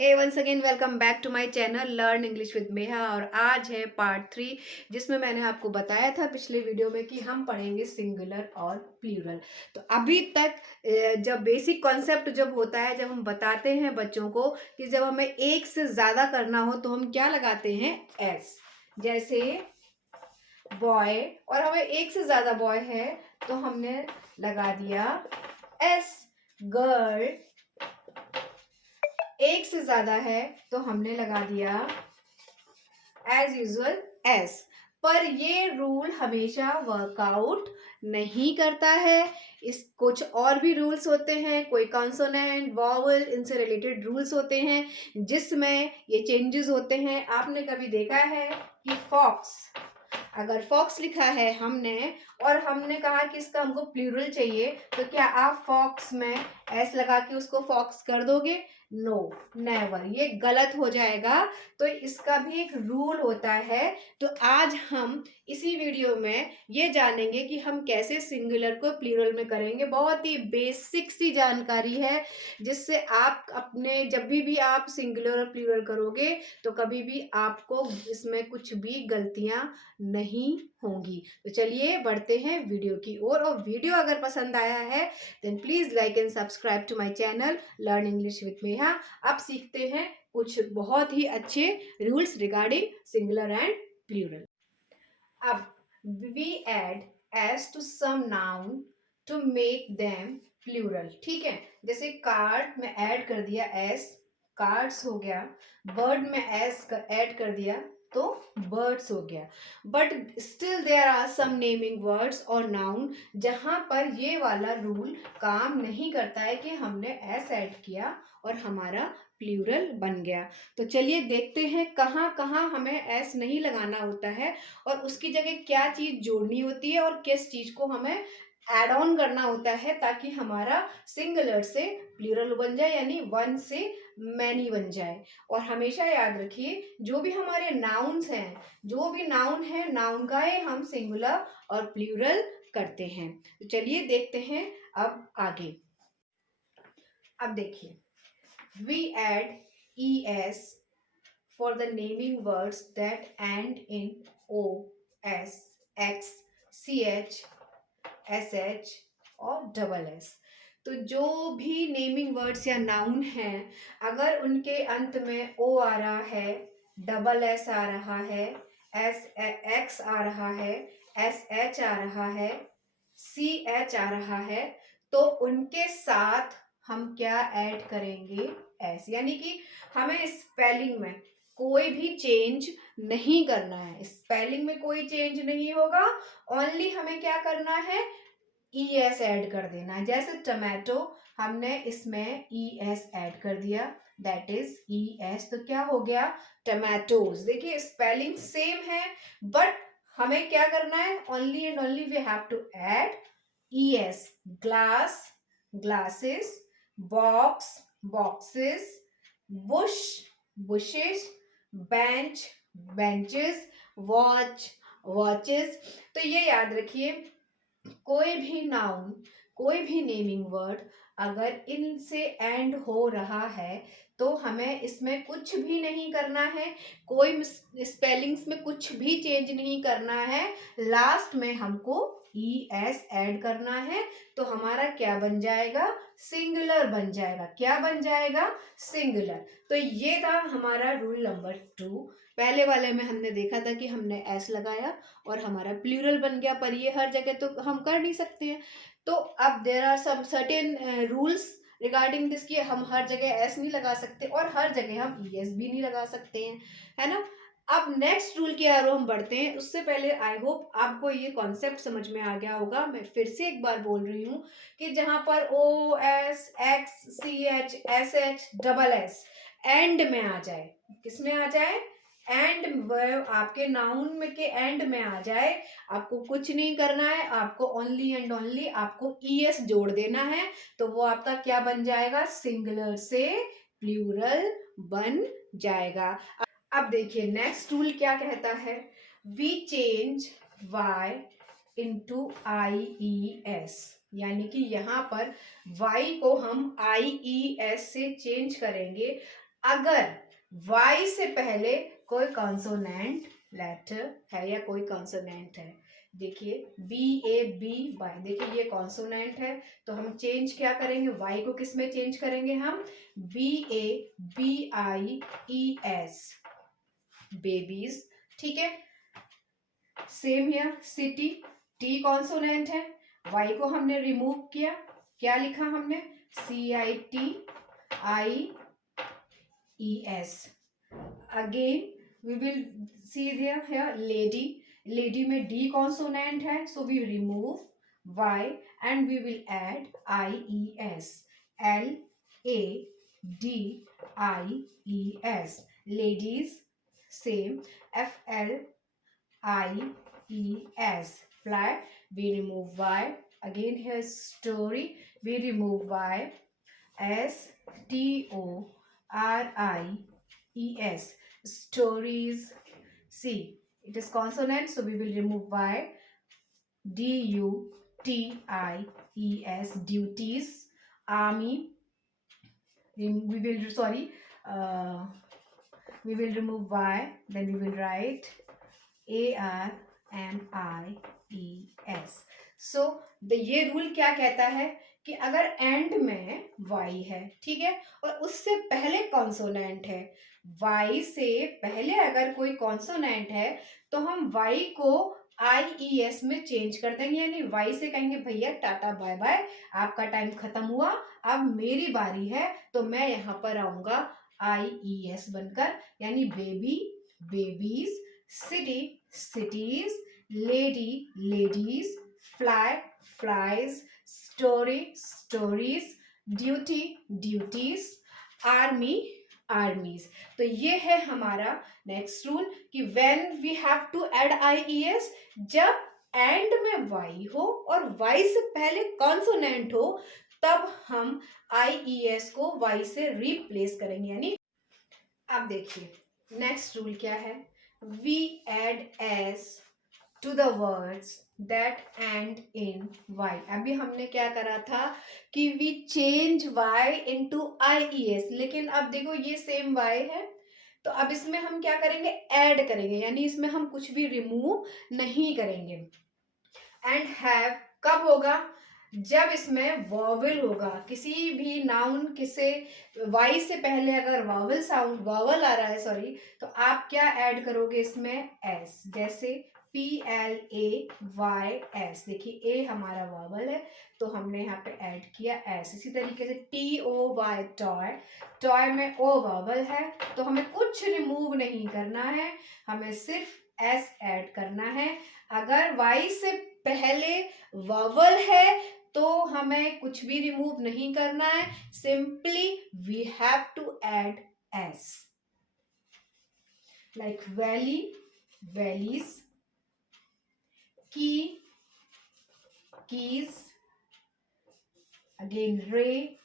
Hey once again welcome back to my channel learn English with Meha. और आज है part 3 जिसमें मैंने आपको बताया था पिछले वीडियो में कि हम पढ़ेंगे सिंगुलर और प्लूरल। तो अभी तक जब बेसिक कॉन्सेप्ट जब होता है, जब हम बताते हैं बच्चों को कि जब हमें एक से ज़्यादा करना हो तो हम क्या लगाते हैं, एस। जैसे बॉय, और हमें एक से ज़्यादा बॉय है तो हमने लगा दिया एस। गर्ल एक से ज्यादा है तो हमने लगा दिया एज यूजुअल एस। पर ये रूल हमेशा वर्कआउट नहीं करता है। इस कुछ और भी रूल्स होते हैं, कोई कॉन्सोनेंट वॉवल इनसे रिलेटेड रूल्स होते हैं जिसमें ये चेंजेस होते हैं। आपने कभी देखा है कि फॉक्स, अगर फॉक्स लिखा है हमने और हमने कहा कि इसका हमको प्लूरल चाहिए, तो क्या आप फॉक्स में एस लगा के उसको फॉक्स कर दोगे? नो, नेवर, ये गलत हो जाएगा। तो इसका भी एक रूल होता है। तो आज हम इसी वीडियो में ये जानेंगे कि हम कैसे सिंगुलर को प्लूरल में करेंगे। बहुत ही बेसिक सी जानकारी है जिससे आप अपने जब भी आप सिंगुलर और प्लूरल करोगे तो कभी भी आपको इसमें कुछ भी गलतियां नहीं होंगी। तो चलिए बढ़ते हैं वीडियो की ओर। और वीडियो अगर पसंद आया है then please like and subscribe to my channel learn English with Meha. अब सीखते हैं कुछ बहुत ही अच्छे rules regarding singular and plural. अब we add S to some noun to make them plural. ठीक है, जैसे कार्ड में ऐड कर दिया एस, कार्ड्स हो गया। बर्ड में एस ऐड कर दिया तो बर्ड्स हो गया। But still there are some naming words और नाउन जहां पर ये वाला रूल काम नहीं करता है कि हमने एस ऐड किया और हमारा प्लूरल बन गया। तो चलिए देखते हैं कहाँ कहाँ हमें एस नहीं लगाना होता है और उसकी जगह क्या चीज जोड़नी होती है और किस चीज को हमें एड ऑन करना होता है ताकि हमारा सिंगुलर से प्लूरल बन जाए, यानी वन से मैनी बन जाए। और हमेशा याद रखिए जो भी हमारे नाउन्स हैं, जो भी नाउन है, नाउन का ही हम सिंगुलर और प्लूरल करते हैं। तो चलिए देखते हैं अब आगे। अब देखिए, we add es for the naming words that end in o, s, x, ch, sh और डबल एस। तो जो भी नेमिंग वर्ड्स या नाउन हैं, अगर उनके अंत में ओ आ रहा है, डबल एस आ रहा है, एस एक्स आ रहा है, एस एच आ रहा है, सी एच आ रहा है, तो उनके साथ हम क्या ऐड करेंगे, एस। यानी कि हमें स्पेलिंग में कोई भी चेंज नहीं करना है। स्पेलिंग में कोई चेंज नहीं होगा, ओनली हमें क्या करना है, ई एस ऐड कर देना है। जैसे टमाटो, हमने इसमें ई एस ऐड कर दिया, दैट इज ई एस, तो क्या हो गया, टमाटोज। देखिए स्पेलिंग सेम है बट हमें क्या करना है, only and only we have to add E S. Glass, glasses, box, boxes, bush, bushes, bench, benches, watch, watches. तो ये याद रखिए, कोई भी नाउन, कोई भी नेमिंग वर्ड अगर इनसे एंड हो रहा है तो हमें इसमें कुछ भी नहीं करना है, कोई स्पेलिंग्स में कुछ भी चेंज नहीं करना है। लास्ट में हमको ई एस ऐड करना है तो हमारा क्या बन जाएगा, सिंगुलर बन जाएगा। क्या बन जाएगा, सिंगुलर। तो ये था हमारा रूल नंबर 2। पहले वाले में हमने देखा था कि हमने एस लगाया और हमारा प्लूरल बन गया, पर ये हर जगह तो हम कर नहीं सकते हैं। तो अब there are some certain rules regarding this कि हम हर जगह एस नहीं लगा सकते और हर जगह हम ई एस भी नहीं लगा सकते हैं, है ना। अब नेक्स्ट रूल की ओर हम बढ़ते हैं। उससे पहले आई होप आपको ये कॉन्सेप्ट समझ में आ गया होगा। मैं फिर से एक बार बोल रही हूँ कि जहां पर O S X C H S H double S end में आ जाए, किस में आ जाए, एंड आपके नाउन में के एंड में आ जाए, आपको कुछ नहीं करना है, आपको ओनली एंड ओनली आपको ई एस जोड़ देना है। तो वो आपका क्या बन जाएगा, सिंगुलर से प्लूरल बन जाएगा। अब देखिए नेक्स्ट रूल क्या कहता है, we change Y into I E S. यानी कि यहाँ पर y को हम आई ई एस से चेंज करेंगे। अगर y से पहले कोई कॉन्सोनेंट लेटर है या कोई कॉन्सोनेंट है, देखिए BABY, देखिए ये कॉन्सोनेंट है, तो हम चेंज क्या करेंगे, y को किस में चेंज करेंगे हम, BABIES, बेबीज। ठीक है, same here city, T consonant है, y को हमने रिमूव किया, क्या लिखा हमने, CITIES। Again we will see there here lady, lady में D कॉन्सोनेंट है, so we remove Y and we will add IES, LADIES, ladies. Same FLIES, fly, we remove Y. Again here story, we remove Y. STORIES, stories. C, it is consonant, so we will remove Y. DUTIES, duties. Army, we will we will remove Y, then we will write ARMIES. सो ये rule क्या कहता है कि अगर and में y है, ठीक है, और उससे पहले कॉन्सोनेंट है, y से पहले अगर कोई कॉन्सोनेंट है तो हम y को IES में चेंज कर देंगे, यानी y से कहेंगे भैया टाटा बाय बाय, आपका टाइम खत्म हुआ, अब मेरी बारी है, तो मैं यहाँ पर आऊंगा IES बनकर, यानी baby babies, city cities, lady ladies, fly flies, story stories, duty duties, army armies. तो ये है हमारा नेक्स्ट रूल कि when we have to add IES, जब एंड में y हो और y से पहले कॉन्सोनेंट हो, तब हम IES को y से रिप्लेस करेंगे। यानी अब देखिए नेक्स्ट रूल क्या है, we add s to the words that end in y। अभी हमने क्या करा था कि we change y into IES, लेकिन अब देखो ये सेम y है, तो अब इसमें हम क्या करेंगे, ऐड करेंगे, यानी इसमें हम कुछ भी रिमूव नहीं करेंगे। एंड हैव कब होगा, जब इसमें वॉवल होगा, किसी भी नाउन किसे y से पहले अगर वॉवल साउंड वॉवल आ रहा है सॉरी, तो आप क्या ऐड करोगे इसमें, s, जैसे PLAYS, देखिए a हमारा वॉवल है तो हमने यहाँ पे ऐड किया s। इसी तरीके से TOY टॉय, टॉय में o वॉवल है तो हमें कुछ रिमूव नहीं करना है, हमें सिर्फ s ऐड करना है। अगर y से पहले वॉवल है तो हमें कुछ भी रिमूव नहीं करना है, simply we have to add s, like valley valleys, key keys, again ray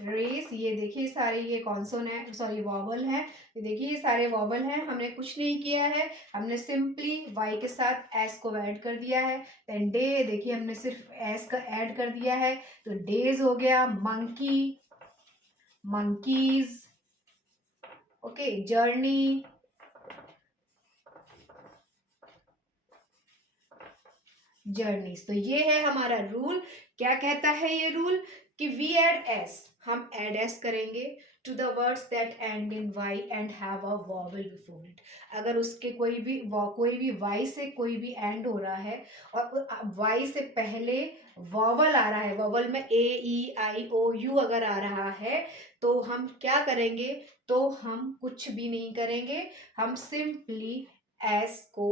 rays. ये देखिए सारे ये कॉन्सोनेंट सॉरी वॉवल है, ये देखिए ये सारे वॉवल हैं, हमने कुछ नहीं किया है, हमने सिंपली y के साथ s को ऐड कर दिया है। देन डे, देखिए हमने सिर्फ s का ऐड कर दिया है, तो डेज हो गया, monkey monkeys, okay, journey, journeys. तो ये है हमारा रूल। क्या कहता है ये रूल कि वी ऐड s, हम ऐड s करेंगे to the words that end in y and have a vowel before it. अगर उसके कोई भी y से कोई भी एंड हो रहा है और y से पहले वॉवल आ रहा है, वॉवल में AEIOU अगर आ रहा है, तो हम क्या करेंगे, तो हम कुछ भी नहीं करेंगे, हम सिंपली s को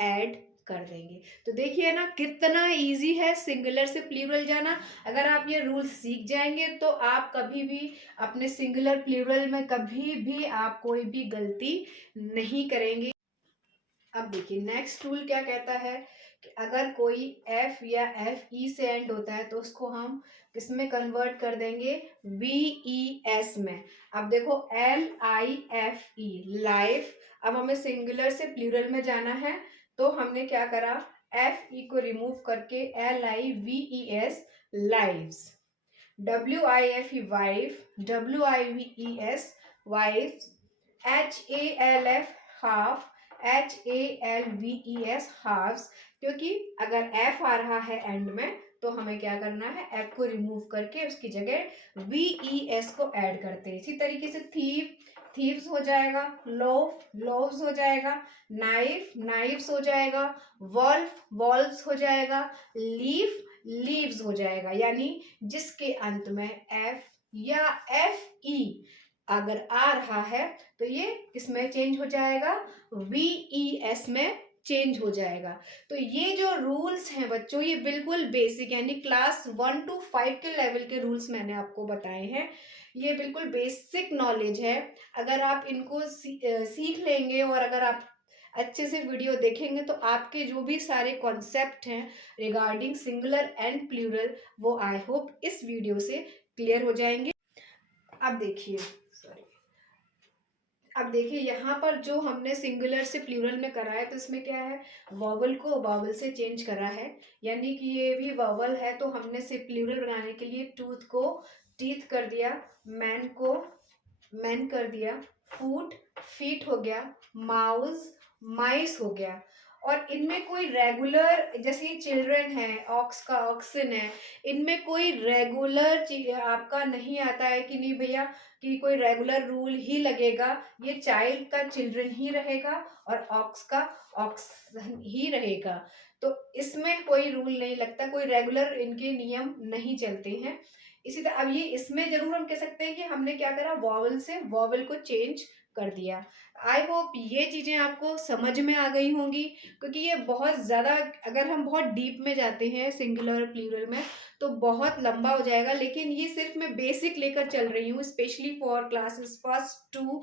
ऐड कर देंगे। तो देखिए ना कितना इजी है सिंगुलर से प्लूरल जाना। अगर आप ये रूल सीख जाएंगे तो आप कभी भी अपने सिंगुलर प्लूरल में कभी भी आप कोई भी गलती नहीं करेंगे। अब देखिए नेक्स्ट रूल क्या कहता है कि अगर कोई F या FE से एंड होता है तो उसको हम किसमें कन्वर्ट कर देंगे, VES में। अब देखो LIFE लाइफ, अब हमें सिंगुलर से प्लूरल में जाना है, तो हमने क्या करा, FE को रिमूव करके LIVES lives, WIFE wife, WIVES wives, HALF half, HALVES halves, क्योंकि अगर F आ रहा है एंड में तो हमें क्या करना है, F को रिमूव करके उसकी जगह VES को ऐड करते हैं। इसी तरीके से थीव, थीव्स हो जाएगा, लोफ, लोव्स हो जाएगा, नाइफ, नाइफ्स हो जाएगा, वॉल्फ, वॉल्व्स हो जाएगा, लीफ, लीव्स हो जाएगा। यानी जिसके अंत में F या FE अगर आ रहा है तो ये किसमें चेंज हो जाएगा, VES में चेंज हो जाएगा। तो ये जो रूल्स हैं बच्चों, ये बिल्कुल बेसिक यानी क्लास 1 to 5 के लेवल के रूल्स मैंने आपको बताए हैं। ये बिल्कुल बेसिक नॉलेज है। अगर आप इनको सीख लेंगे और अगर आप अच्छे से वीडियो देखेंगे तो आपके जो भी सारे कॉन्सेप्ट हैं रिगार्डिंग सिंगुलर एंड प्लूरल, वो आई होप इस वीडियो से क्लियर हो जाएंगे। अब देखिए, सॉरी, अब देखिए यहाँ पर जो हमने सिंगुलर से प्लूरल में करा है तो इसमें क्या है, वॉवल को वॉवल से चेंज करा है, यानी कि ये भी वॉवल है तो हमने से प्लूरल बनाने के लिए टूथ को टीथ कर दिया, मैन को मैन कर दिया, फूट फीट हो गया, माउस माइस हो गया। और इनमें कोई रेगुलर, जैसे ये चिल्ड्रन है, ऑक्स का ऑक्सन है, इनमें कोई रेगुलर आपका नहीं आता है कि नहीं भैया कि कोई रेगुलर रूल ही लगेगा, ये चाइल्ड का चिल्ड्रन ही रहेगा और ऑक्स का ऑक्सन ही रहेगा। तो इसमें कोई रूल नहीं लगता, कोई रेगुलर इनके नियम नहीं चलते हैं। इसी तरह अब ये इसमें जरूर हम कह सकते हैं कि हमने क्या करा, वॉवल से वॉवल को चेंज कर दिया। आई होप ये चीजें आपको समझ में आ गई होंगी, क्योंकि ये बहुत ज़्यादा, अगर हम बहुत डीप में जाते हैं सिंगुलर प्लूरल में तो बहुत लंबा हो जाएगा, लेकिन ये सिर्फ मैं बेसिक लेकर चल रही हूँ, specially for classes 1st to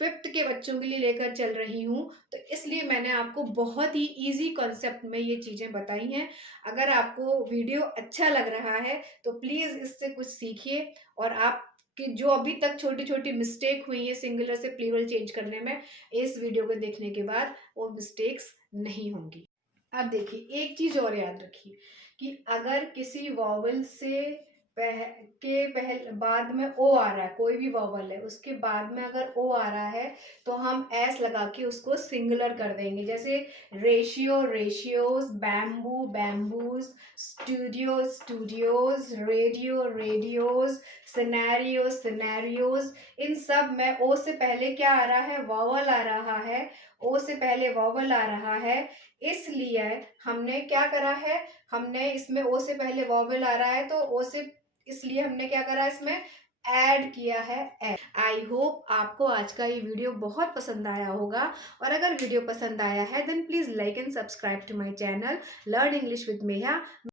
5th के बच्चों के लिए लेकर चल रही हूँ। तो इसलिए मैंने आपको बहुत ही इजी कॉन्सेप्ट में ये चीज़ें बताई हैं। अगर आपको वीडियो अच्छा लग रहा है तो प्लीज़ इससे कुछ सीखिए, और आप कि जो अभी तक छोटी छोटी मिस्टेक हुई है सिंगुलर से प्लूरल चेंज करने में, इस वीडियो को देखने के बाद वो मिस्टेक्स नहीं होंगी। अब देखिए एक चीज और याद रखिए कि अगर किसी वॉवल से पहले बाद में ओ आ रहा है, कोई भी वॉवल है उसके बाद में अगर ओ आ रहा है तो हम एस लगा के उसको सिंगुलर कर देंगे। जैसे ratio, ratios, bamboo, bamboos, studio, studios, radio, radios, scenario, scenarios, इन सब में ओ से पहले क्या आ रहा है, वॉवल आ रहा है। ओ से पहले वॉवल आ रहा है, इसलिए हमने क्या करा है, हमने इसमें ओ से पहले वॉवल आ रहा है तो ओ से, इसलिए हमने क्या करा, इसमें ऐड किया है ए। आई होप आपको आज का ये वीडियो बहुत पसंद आया होगा, और अगर वीडियो पसंद आया है then please like and subscribe to my channel learn English with मेहा।